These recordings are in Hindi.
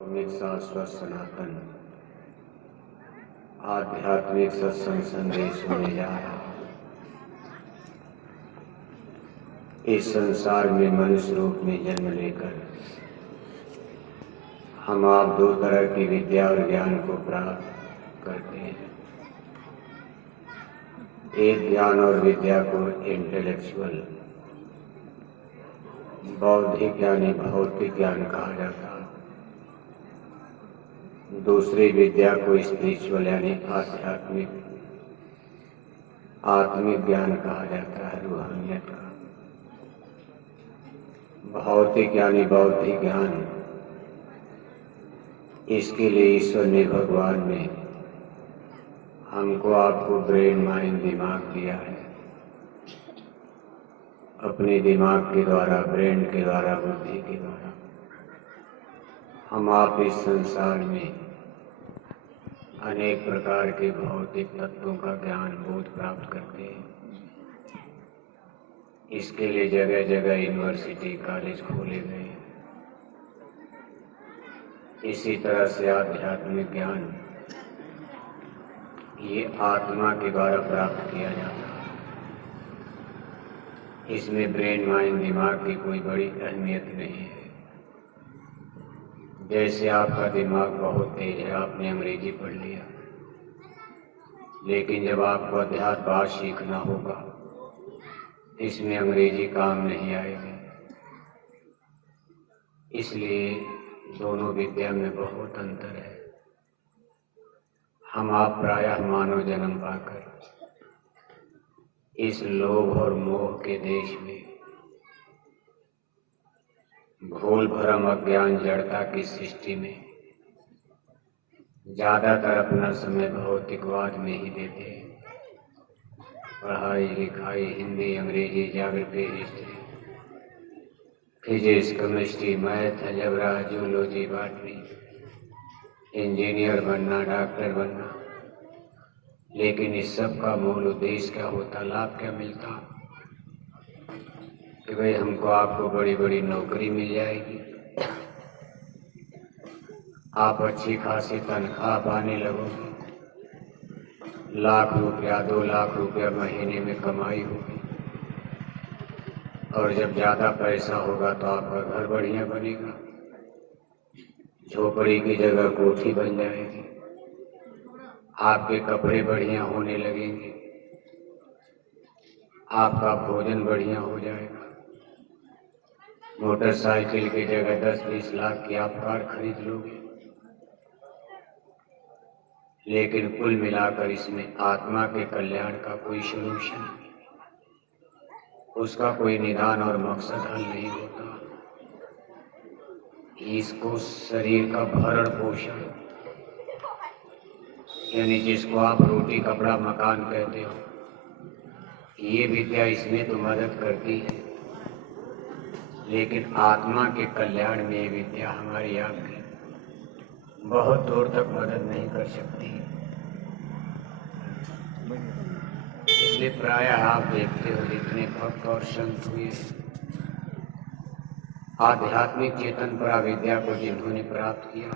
आध्यात्मिक शाश्वत सनातन आध्यात्मिक सत्संग संदेश होने जा रहा। इस संसार में मनुष्य रूप में जन्म लेकर हम आप दो तरह की विद्या और ज्ञान को प्राप्त करते हैं। एक ज्ञान और विद्या को इंटेलेक्चुअल बौद्धिक यानी भौतिक ज्ञान कहा जाता है। दूसरी विद्या को स्पिरिचुअल यानी आत्मिक ज्ञान कहा जाता है, रूहानियत का। भौतिक यानी बौद्धिक ज्ञान, इसके लिए ईश्वर ने भगवान ने हमको आपको ब्रेन माइंड दिमाग दिया है। अपने दिमाग के द्वारा, ब्रेन के द्वारा, बुद्धि के द्वारा हम आप इस संसार में अनेक प्रकार के भौतिक तत्वों का ज्ञान बोध प्राप्त करते हैं। इसके लिए जगह जगह यूनिवर्सिटी, कॉलेज खोले गए हैं। इसी तरह से आध्यात्मिक ज्ञान ये आत्मा के द्वारा प्राप्त किया जाता है। इसमें ब्रेन माइंड दिमाग की कोई बड़ी अहमियत नहीं है। जैसे आपका दिमाग बहुत तेज है, आपने अंग्रेजी पढ़ लिया, लेकिन जब आपको अध्यात्म बात सीखना होगा, इसमें अंग्रेजी काम नहीं आएगी। इसलिए दोनों विद्या में बहुत अंतर है। हम आप प्रायः मानव जन्म पाकर इस लोभ और मोह के देश में भूल भरम अज्ञान जड़ता की सृष्टि में ज्यादातर अपना समय भौतिकवाद में ही देते हैं। पढ़ाई लिखाई, हिंदी, अंग्रेजी, geography, history, physics, chemistry, math, algebra, zoology, botany, engineer बनना, डॉक्टर बनना, लेकिन इस सब का मूल उद्देश्य क्या होता, लाभ क्या मिलता? कि भाई हमको आपको बड़ी बड़ी नौकरी मिल जाएगी, आप अच्छी खासी तनख्वाह पाने लगोगे, लाख रुपया, 2 लाख रुपया महीने में कमाई होगी, और जब ज्यादा पैसा होगा तो आपका घर बढ़िया बनेगा, झोपड़ी की जगह कोठी बन जाएगी, आपके कपड़े बढ़िया होने लगेंगे, आपका भोजन बढ़िया हो जाएगा, मोटरसाइकिल की जगह 10-20 लाख की आप कार खरीद लोगे। लेकिन कुल मिलाकर इसमें आत्मा के कल्याण का कोई सॉल्यूशन, उसका कोई निदान और मकसद हल नहीं होता। इसको शरीर का भरण पोषण, यानी जिसको आप रोटी कपड़ा मकान कहते हो, ये विद्या इसमें तो मदद करती है, लेकिन आत्मा के कल्याण में ये विद्या हमारी आपकी बहुत दूर तक मदद नहीं कर सकती। इसलिए प्रायः आप देखते हो जितने भक्त और संत हुए, आध्यात्मिक चेतन पर विद्या को जिन्होंने प्राप्त किया,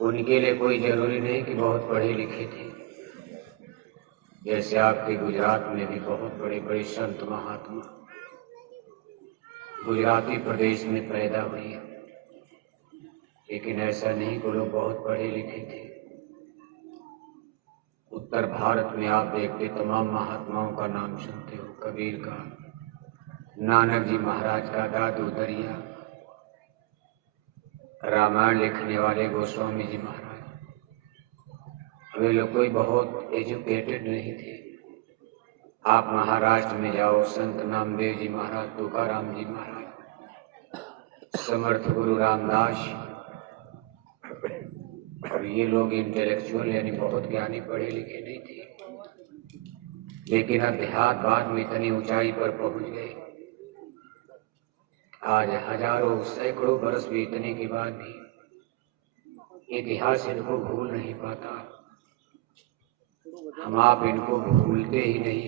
उनके लिए कोई जरूरी नहीं कि बहुत पढ़े लिखे थे। जैसे आपके गुजरात में भी बहुत बड़े बड़े संत महात्मा गुजराती प्रदेश में पैदा हुए, लेकिन ऐसा नहीं कि लोग बहुत पढ़े लिखे थे। उत्तर भारत में आप देखते तमाम महात्माओं का नाम सुनते हो, कबीर का, नानक जी महाराज का, दादू दरिया, रामायण लिखने वाले गोस्वामी जी महाराज, वे लोग कोई बहुत एजुकेटेड नहीं थे। आप महाराष्ट्र में जाओ, संत नामदेव जी महाराज, तुकाराम जी महाराज, समर्थ गुरु रामदास, और ये लोग इंटेलेक्चुअल यानी बहुत ज्ञानी पढ़े लिखे नहीं थे, लेकिन अध्यात्मवाद में इतनी ऊंचाई पर पहुंच गए। आज हजारों सैकड़ों वर्ष बीतने के बाद भी इतिहास इनको भूल नहीं पाता। हम आप इनको भूलते ही नहीं।